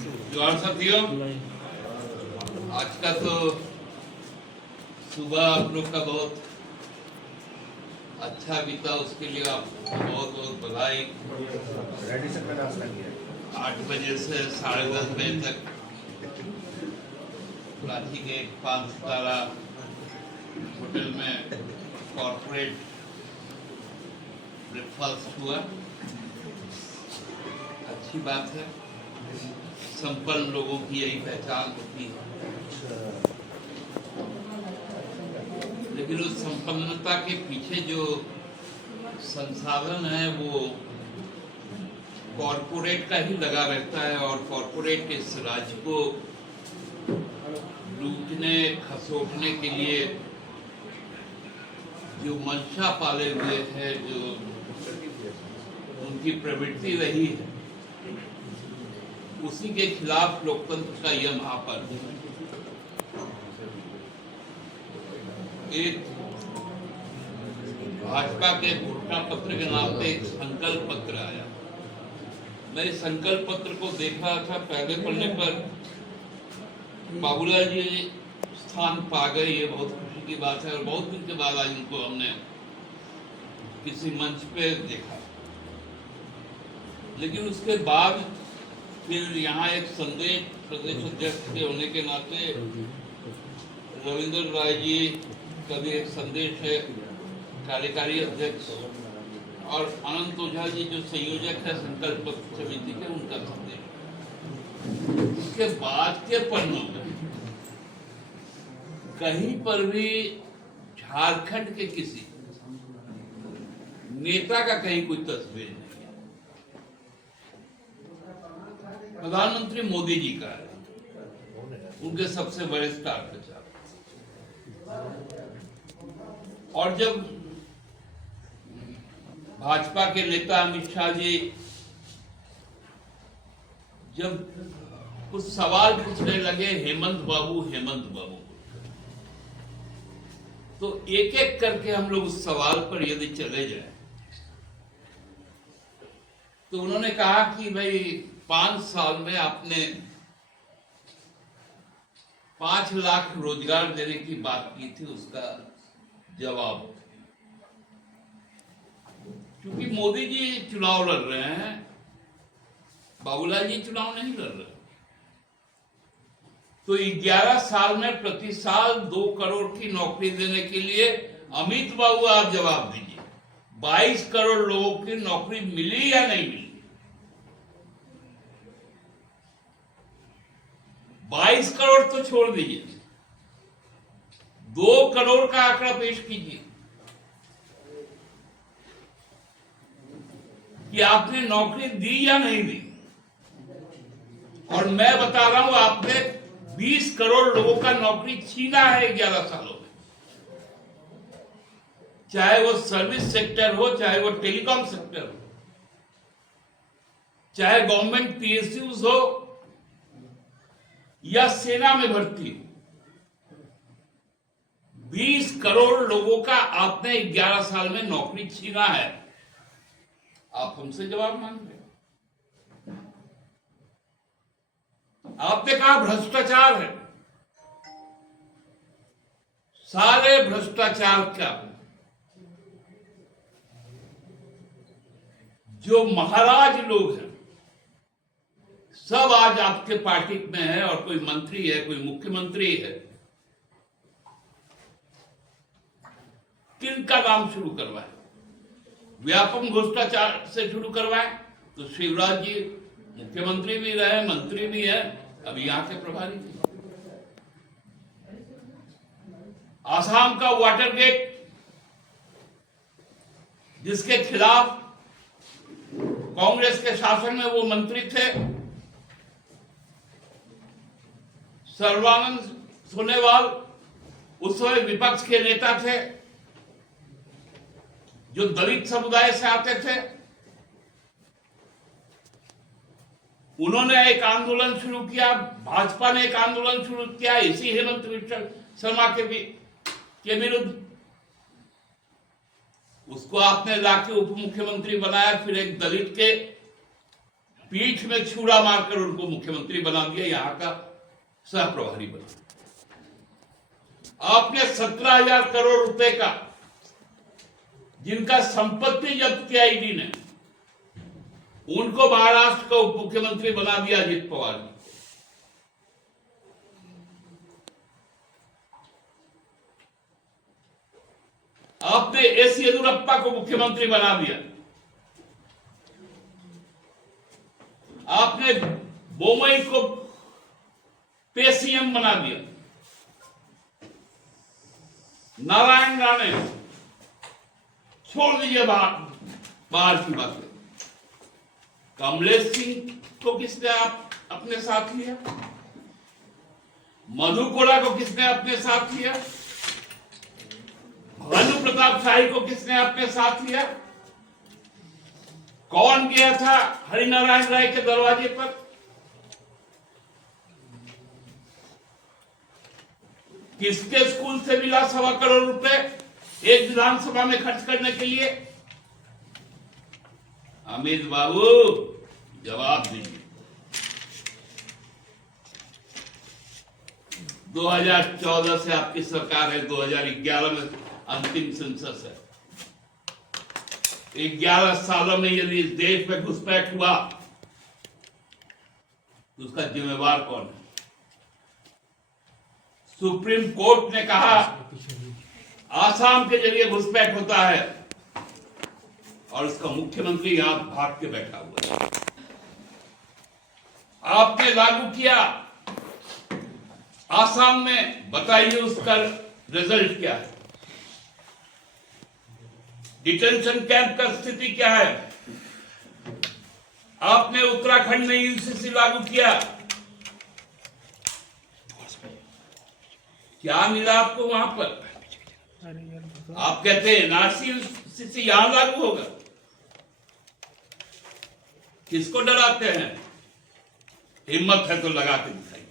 जोहार साथियों, आज का तो सुबह आप लोग का बहुत अच्छा बीता, उसके लिए आपको बहुत बहुत बधाई। 8 बजे से 10:30 बजे तक रांची के एक 5 सितारा होटल में कॉर्पोरेट ब्रेकफास्ट हुआ। अच्छी बात है, संपन्न लोगों की यही पहचान होती है। लेकिन उस संपन्नता के पीछे जो संसाधन है वो कॉर्पोरेट का ही लगा रहता है, और कॉर्पोरेट इस राज्य को लूटने खसोटने के लिए जो मंशा पाले हुए है, जो उनकी प्रवृत्ति रही है, उसी के खिलाफ लोकतंत्र का यह महापर्व है। एक भाजपा के घोषणा पत्र के नाम पे एक संकल्प पत्र आया। मैं इस संकल्प पत्र को देख रहा था, पहले पढ़ने पर बाबूलाल जी स्थान पा गए, ये बहुत खुशी की बात है। और बहुत दिन के बाद आज उनको हमने किसी मंच पे देखा। लेकिन उसके बाद फिर यहाँ एक संदेश प्रदेश अध्यक्ष के होने के नाते रविंद्र राय जी का भी एक संदेश है, कार्यकारी अध्यक्ष, और अनंत ओझा जी जो संयोजक है संकल्प समिति के, उनका संदेश। उसके बाद के पन्नों में कहीं पर भी झारखंड के किसी नेता का कहीं कोई तस्वीर नहीं। प्रधानमंत्री मोदी जी का है, उनके सबसे बड़े स्टार प्रचारक। और जब भाजपा के नेता अमित शाह जी जब कुछ सवाल पूछने लगे, हेमंत बाबू, तो एक एक करके हम लोग उस सवाल पर यदि चले जाए तो उन्होंने कहा कि भाई 5 साल में आपने 5 लाख रोजगार देने की बात की थी, उसका जवाब। क्योंकि मोदी जी चुनाव लड़ रहे हैं, बाबूलाल जी चुनाव नहीं लड़ रहे, तो 11 साल में प्रति साल 2 करोड़ की नौकरी देने के लिए अमित बाबू आप जवाब दीजिए, 22 करोड़ लोगों की नौकरी मिली या नहीं मिली? 22 करोड़ तो छोड़ दीजिए, 2 करोड़ का आंकड़ा पेश कीजिए कि आपने नौकरी दी या नहीं दी। और मैं बता रहा हूं, आपने 20 करोड़ लोगों का नौकरी छीना है 11 सालों में, चाहे वो सर्विस सेक्टर हो, चाहे वो टेलीकॉम सेक्टर हो, चाहे गवर्नमेंट पीएसयूज हो या सेना में भर्ती हो। 20 करोड़ लोगों का आपने 11 साल में नौकरी छीना है। आप हमसे जवाब मांग रहे। आपने कहा भ्रष्टाचार है, सारे भ्रष्टाचार का जो महाराज लोग हैं सब आज आपके पार्टी में है, और कोई मंत्री है, कोई मुख्यमंत्री है। किनका नाम शुरू करवाए? व्यापक भ्रष्टाचार से शुरू करवाए तो शिवराज जी मुख्यमंत्री भी रहे, मंत्री भी है, अभी यहां के प्रभारी भी। आसाम का वाटर गेट, जिसके खिलाफ कांग्रेस के शासन में वो मंत्री थे, सर्बानंद सोनोवाल उस समय विपक्ष के नेता थे, जो दलित समुदाय से आते थे। उन्होंने एक आंदोलन शुरू किया, भाजपा ने एक आंदोलन शुरू किया इसी हेमंत विश्व शर्मा के विरुद्ध। उसको आपने लाके उप मुख्यमंत्री बनाया, फिर एक दलित के पीठ में छुरा मारकर उनको मुख्यमंत्री बना दिया, यहां का सह प्रभारी बना। आपने 17,000 करोड़ रुपए का, जिनका संपत्ति जब्त किया ईडी ने, उनको महाराष्ट्र का उप मुख्यमंत्री बना दिया अजित पवार जी। आपने एस येदियुरप्पा को मुख्यमंत्री बना दिया। आपने बोमई को सीएम बना दिया। नारायण राणे, छोड़ दीजिए बाहर की बातें। कमलेश सिंह को किसने अपने साथ लिया? मधु कोड़ा को किसने अपने साथ लिया? भानु प्रताप शाही को किसने अपने साथ लिया? कौन गया था हरिनारायण राय के दरवाजे पर? किसके स्कूल से मिला 1.25 करोड़ रुपए एक विधानसभा में खर्च करने के लिए? अमित बाबू जवाब दीजिए। 2014 से आपकी सरकार है, 2011 में अंतिम सेंसस है। 11 सालों में यदि इस देश में घुसपैठ हुआ तो उसका जिम्मेवार कौन है? सुप्रीम कोर्ट ने कहा आसाम के जरिए घुसपैठ होता है और उसका मुख्यमंत्री यहां भाग के बैठा हुआ है। आपने लागू किया आसाम में, बताइए उसका रिजल्ट क्या है? डिटेंशन कैंप का स्थिति क्या है? आपने उत्तराखंड में यूसीसी लागू किया, क्या मिला आपको वहां पर? आप कहते हैं एनआरसी यहां लागू होगा। किसको डराते हैं? हिम्मत है तो लगा के दिखाइए।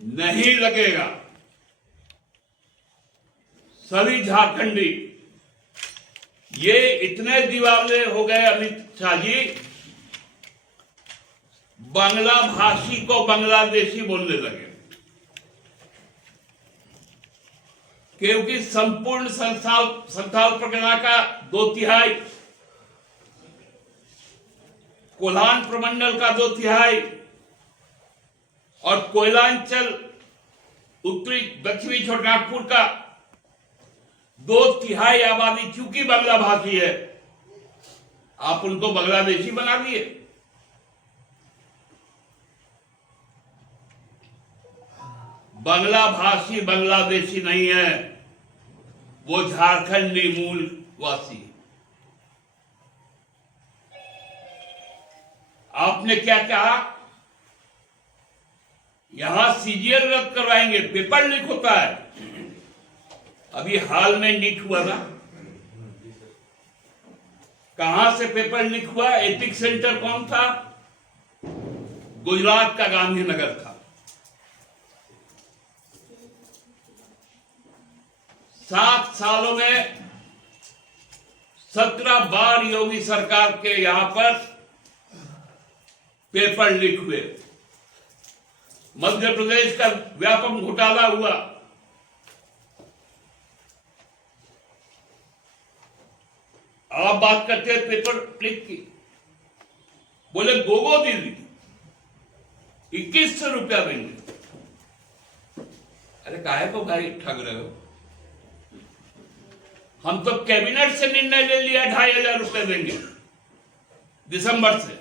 नहीं लगेगा। सभी झारखंडी ये इतने दीवाने हो गए अमित शाह जी, बांग्ला भाषी को बांग्लादेशी बोलने लगे, क्योंकि संपूर्ण संथाल परगना का 2/3, कोल्हान प्रमंडल का 2/3 और कोयलांचल उत्तरी दक्षिणी छोटानागपुर का 2/3 आबादी चूंकि बांग्ला भाषी है, आप उनको बांग्लादेशी बना दिए। बांग्ला भाषी बांग्लादेशी नहीं है, वो झारखंडी मूल वासी है। आपने क्या कहा? यहां सीजीएल रद्द करवाएंगे, पेपर लीक होता है। अभी हाल में लीक हुआ ना, कहां से पेपर लीक हुआ? एपिक सेंटर कौन था? गुजरात का गांधीनगर था। 7 सालों में 17 बार योगी सरकार के यहां पर पेपर लीक हुए। मध्य प्रदेश का व्यापक घोटाला हुआ। आप बात करते हैं पेपर लीक की, बोले गोगो दीदी 2100 रुपया देंगे। अरे काहे को भाई ठग रहे हो? हम तो कैबिनेट से निर्णय ले लिया 2500 रुपए देंगे दिसंबर से,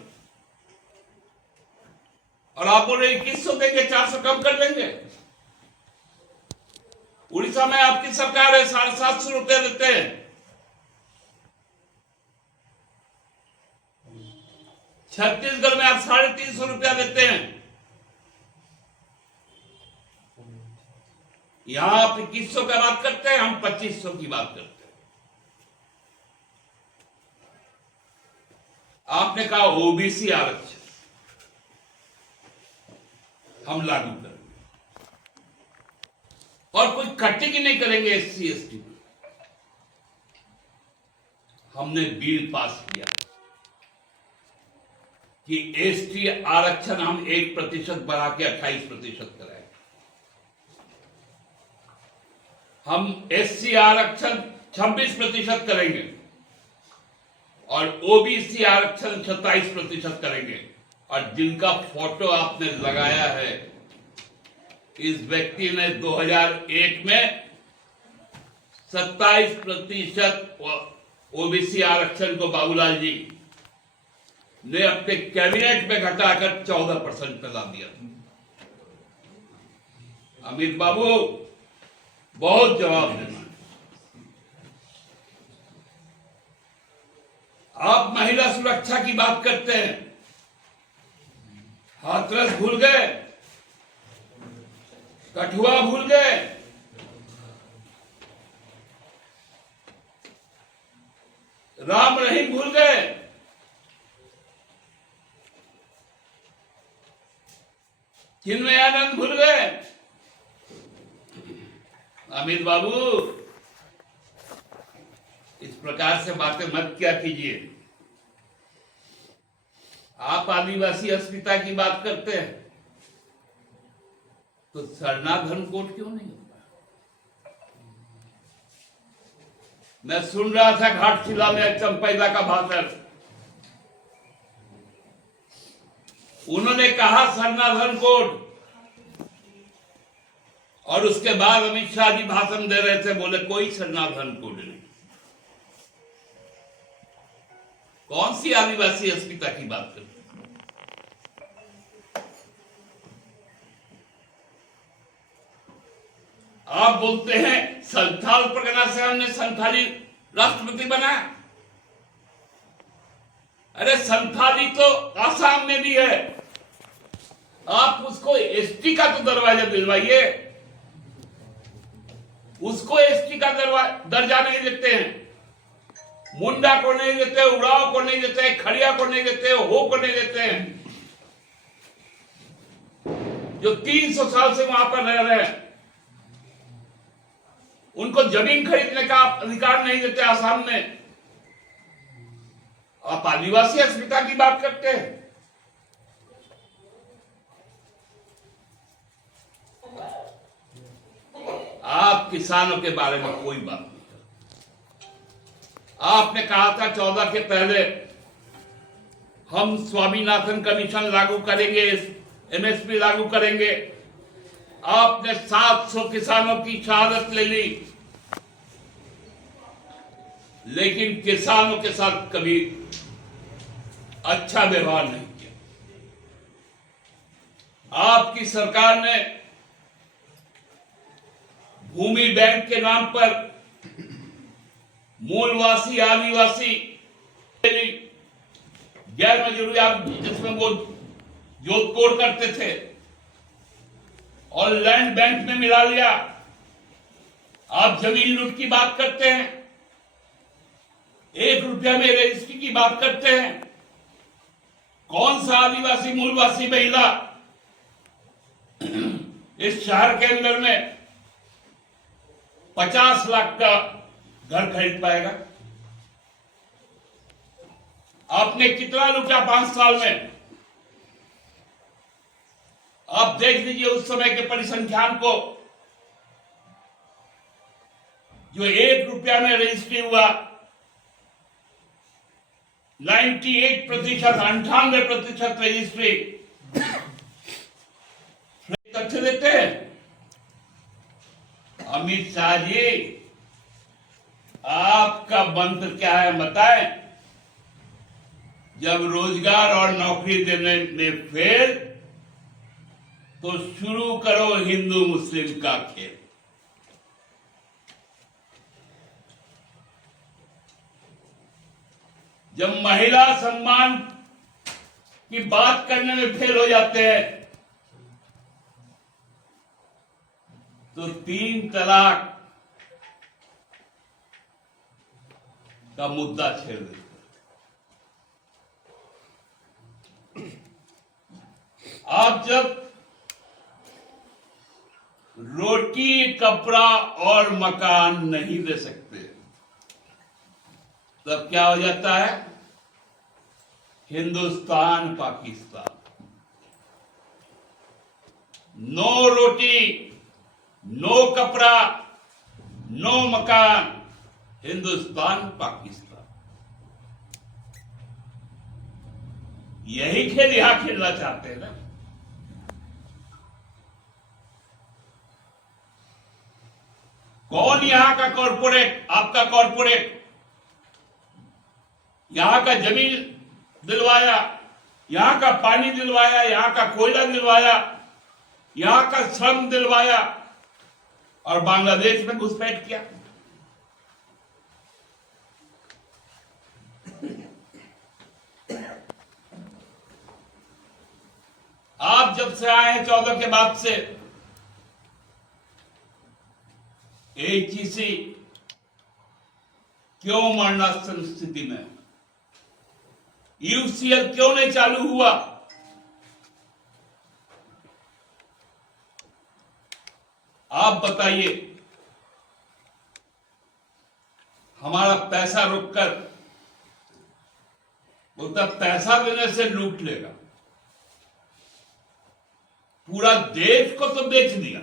और आप बोल रहे 2100 देंगे, 400 कम कर देंगे। उड़ीसा में आपकी सरकार है 750 रुपए देते हैं। छत्तीसगढ़ में आप 350 रुपया देते हैं। यहां आप 2100 का बात करते हैं, हम 2500 की बात करते हैं। आपने कहा ओबीसी आरक्षण हम लागू करेंगे और कोई कटिंग नहीं करेंगे एससी एसटी में। हमने बिल पास किया, कि एसटी आरक्षण हम 1% बढ़ा के 28% कराए, हम एससी आरक्षण 26% करेंगे और ओबीसी आरक्षण 27% करेंगे। और जिनका फोटो आपने लगाया है, इस व्यक्ति ने 2001 में 27% ओबीसी आरक्षण को बाबूलाल जी ने अपने कैबिनेट में घटाकर 14% पे ला दिया। अमित बाबू बहुत जवाब देना। आप महिला सुरक्षा की बात करते हैं, हाथरस भूल गए, कठुआ भूल गए, राम रहीम भूल गए, चिन्मयानंद भूल गए। अमित बाबू इस प्रकार से बातें मत क्या कीजिए। आप आदिवासी अस्मिता की बात करते हैं तो सरना धर्मकोड क्यों नहीं होता? मैं सुन रहा था घाटशिला में चंपैला का भाषण, उन्होंने कहा सरना धर्मकोड, और उसके बाद अमित शाह जी भाषण दे रहे थे, बोले कोई सरना धर्मकोड नहीं। कौन सी आदिवासी अस्मिता की बात करते? आप बोलते हैं संथाल परगना से हमने संथाली राष्ट्रपति बनाया। अरे संथाली तो आसाम में भी है, आप उसको एसटी का तो दरवाजा दिलवाइए। उसको एसटी का दर्जा नहीं देते हैं, मुंडा को नहीं देते, उड़ाव को नहीं देते, खड़िया को नहीं देते, हो को नहीं देते हैं, जो 300 साल से वहां पर रह रहे हैं। उनको जमीन खरीदने का अधिकार नहीं देते आसाम में। आप आदिवासी अस्मिता की बात करते हैं। आप किसानों के बारे में कोई बात नहीं करते। आपने कहा था 14 के पहले हम स्वामीनाथन कमीशन लागू करेंगे, एमएसपी लागू करेंगे। आपने 700 किसानों की शहादत ले ली, लेकिन किसानों के साथ कभी अच्छा व्यवहार नहीं किया। आपकी सरकार ने भूमि बैंक के नाम पर मूलवासी आदिवासी गैर मजदूरी, आप जिसमें वो जोत तोड़ करते थे, और लैंड बैंक में मिला लिया। आप जमीन लूट की बात करते हैं, 1 रुपया में रजिस्ट्री की बात करते हैं। कौन सा आदिवासी मूलवासी महिला इस शहर के अंदर में 50 लाख का घर खरीद पाएगा? आपने कितना लूटा 5 साल में? आप देख लीजिए उस समय के परिसंख्यान को, जो 1 रुपया में रजिस्ट्री हुआ, 98% रजिस्ट्री तथ्य देते हैं। अमित शाह जी, आपका मंत्र क्या है बताएं? जब रोजगार और नौकरी देने में फेल, तो शुरू करो हिंदू मुस्लिम का खेल। जब महिला सम्मान की बात करने में फेल हो जाते हैं, तो 3 तलाक का मुद्दा छेड़ देते। आप जब रोटी, कपड़ा और मकान नहीं दे सकते, तब क्या हो जाता है? हिंदुस्तान पाकिस्तान, नो रोटी, नो कपड़ा, नो मकान, हिंदुस्तान पाकिस्तान। यही खेल यहां खेलना चाहते हैं ना। कौन यहां का कॉरपोरेट, आपका कॉरपोरेट यहां का जमीन दिलवाया, यहां का पानी दिलवाया, यहां का कोयला दिलवाया, यहां का श्रम दिलवाया और बांग्लादेश में घुसपैठ किया? आप जब से आए हैं 14 के बाद से AGC क्यों मरणासन स्थिति में? UCL क्यों नहीं चालू हुआ? आप बताइए। हमारा पैसा रोककर बोलता पैसा देने से लूट लेगा। पूरा देश को तो बेच दिया।